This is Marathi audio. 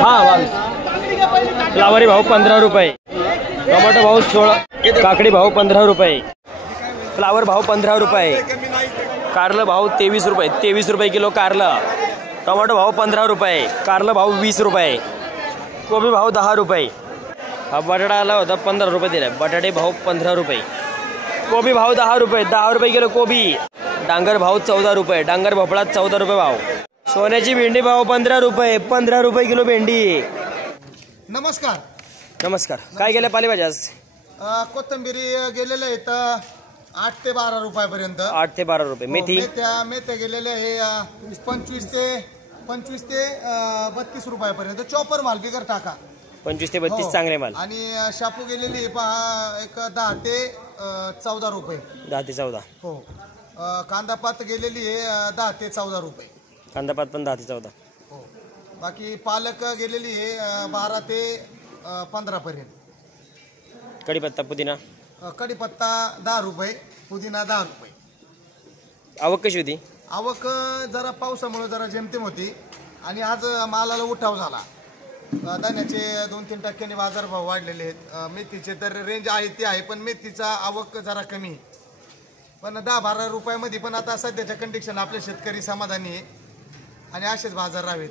हा 22। फ्लावरी भाव 15 रुपये, टोमॅटो भाव 16, काकडी भाव 15 रुपये, फ्लावर भाव 15 रुपये, कारलं भाव 23 रुपये, 23 रुपये किलो कारलं, टोमॅटो भाव 15 रुपये, कारलं भाव 20 रुपये, कोबी भाव 10 रुपये, हा बटाटा आला होता 15 रुपये दिला, बटाटे भाव 15 रुपये, कोबी भाव 10 रुपये, 10 रुपये किलो कोबी, डांगर भाव 14 रुपये, डांगर भोपळा 14 रुपये भाव, सोन्याची भेंडी भाव 15 रुपये, 15 रुपये किलो भेंडी। नमस्कार नमस्कार, काय गेल्या पालेभाज्या आज? कोथिंबिरी गेलेल्या आहेत 8 ते 12 रुपयापर्यंत, 8 ते 12 रुपये। मेथी मेथ्या गेलेल्या आहे 25 ते 32 रुपयापर्यंत, चॉपर माल बिगर टाका 25 ते 32 चांगले माल, आणि शापू गेलेली पहा एक 10 ते 14 रुपये, 10 ते 14। हो, कांदापात गेलेली आहे 10 ते 14 रुपये, कांदापात पण 10 ते 14। हो, बाकी पालक गेलेली आहे 12 ते 15 पर्यंत, कढीपत्ता पुदिना, कढीपत्ता 10 रुपये, पुदिना 10 रुपये। आवक कशी होती? आवक जरा पावसामुळे जरा जेमतेम होती, आणि आज मालाला उठाव झाला, धान्याचे 2-3 टक्क्यांनी बाजारभाव वाढलेले आहेत, मेथीचे तर रेंज आहे ती आहे, पण मेथीचा आवक जरा कमी, पण 10-12 रुपयामध्ये पण आता सध्याच्या कंडिशन आपले शेतकरी समाधानी आहे, आणि असेच बाजार राहावेत।